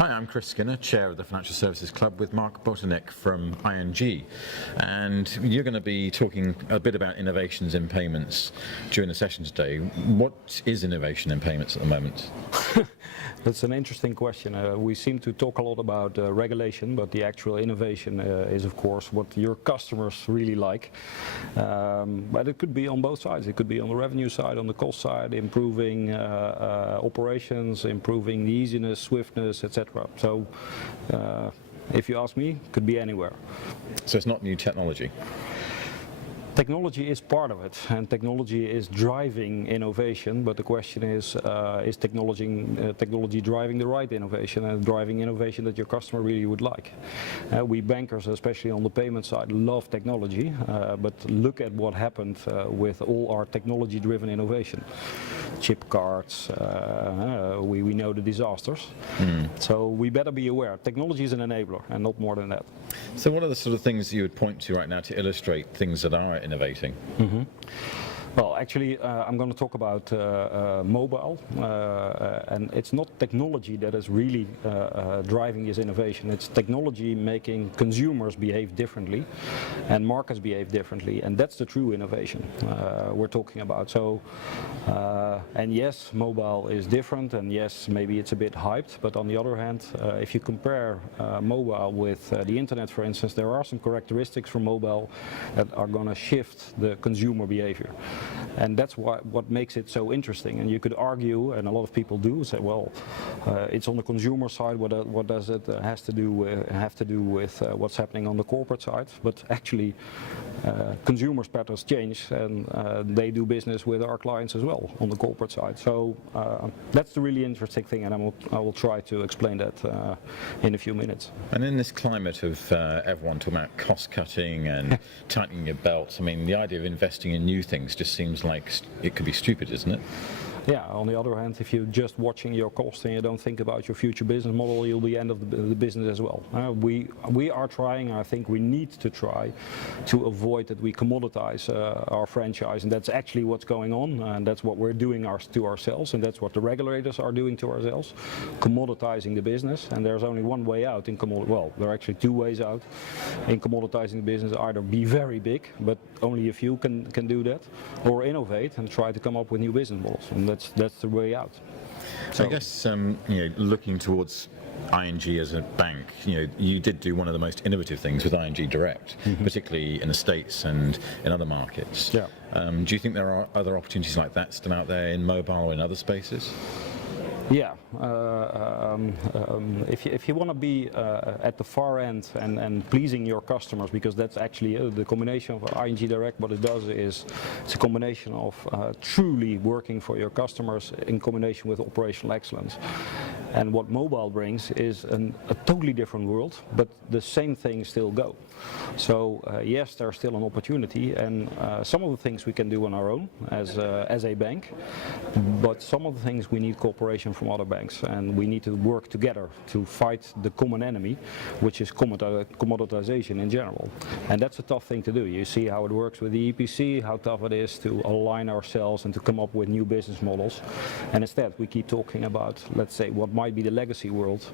Hi, I'm Chris Skinner, Chair of the Financial Services Club with Mark Buitenhek from ING. And you're going to be talking a bit about innovations in payments during the session today. What is innovation in payments at the moment? That's an interesting question. We seem to talk a lot about regulation, but the actual innovation is of course what your customers really like. But it could be on both sides. It could be on the revenue side, on the cost side, improving operations, improving the easiness, swiftness, etc. So if you ask me, it could be anywhere. So it's not new technology? Technology is part of it, and technology is driving innovation, but the question is technology driving the right innovation and driving innovation that your customer really would like? We bankers, especially on the payment side, love technology, but look at what happened with all our technology-driven innovation. Chip cards, we know the disasters. So we better be aware. Technology is an enabler and not more than that. So what are the sort of things you would point to right now to illustrate things that are innovating? Well, actually, I'm going to talk about mobile, and it's not technology that is really driving this innovation. It's technology making consumers behave differently and markets behave differently, and that's the true innovation we're talking about. So, and yes, mobile is different, and yes, maybe it's a bit hyped, but on the other hand, if you compare mobile with the internet, for instance, there are some characteristics from mobile that are going to shift the consumer behavior. And that's what makes it so interesting. And you could argue, and a lot of people do, say, well, it's on the consumer side. What does it have to do with what's happening on the corporate side? But actually, consumers' patterns change, and they do business with our clients as well on the corporate side. So that's the really interesting thing, and I will try to explain that in a few minutes. And in this climate of everyone talking about cost cutting and tightening your belts, I mean, the idea of investing in new things just seems like it could be stupid, isn't it? Yeah, on the other hand, if you're just watching your cost and you don't think about your future business model, you'll be end of the business as well. We are trying, I think we need to try to avoid that we commoditize our franchise, and that's actually what's going on, and that's what we're doing to ourselves, and that's what the regulators are doing to ourselves, commoditizing the business. And there's only one way out in well, there are actually two ways out in commoditizing the business: either be very big, but only a few can do that, or innovate and try to come up with new business models. And that's the way out. So I guess looking towards ING as a bank, you did do one of the most innovative things with ING Direct, particularly in the States and in other markets. Yeah. Do you think there are other opportunities like that still out there in mobile or in other spaces? Yeah, if you want to be at the far end and pleasing your customers, because that's actually the combination of ING Direct, what it does is it's a combination of truly working for your customers in combination with operational excellence. And what mobile brings is a totally different world, but the same things still go. So yes, there's still an opportunity, and some of the things we can do on our own as a bank, but some of the things we need cooperation from other banks, and we need to work together to fight the common enemy, which is commoditization in general. And that's a tough thing to do. You see how it works with the EPC, how tough it is to align ourselves and to come up with new business models. And instead we keep talking about, let's say, what might be the legacy world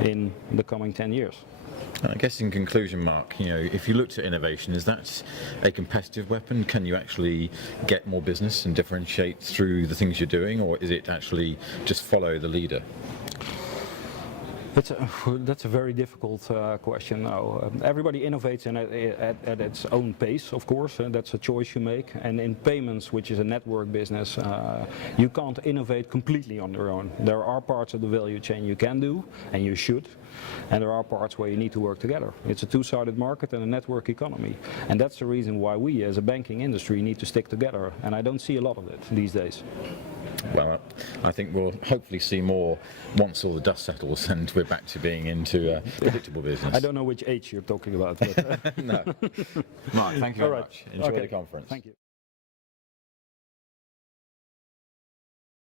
in the coming 10 years. I guess in conclusion, Mark, if you looked at innovation, is that a competitive weapon? Can you actually get more business and differentiate through the things you're doing, or is it actually just follow the leader? That's a very difficult question now. Everybody innovates at its own pace, of course, and that's a choice you make. And in payments, which is a network business, you can't innovate completely on your own. There are parts of the value chain you can do, and you should, and there are parts where you need to work together. It's a two-sided market and a network economy, and that's the reason why we, as a banking industry, need to stick together, and I don't see a lot of it these days. Well, I think we'll hopefully see more once all the dust settles and we're back to being into predictable business. I don't know which age you're talking about. But No. Mark, thank you very much. Enjoy Okay. the conference. Thank you.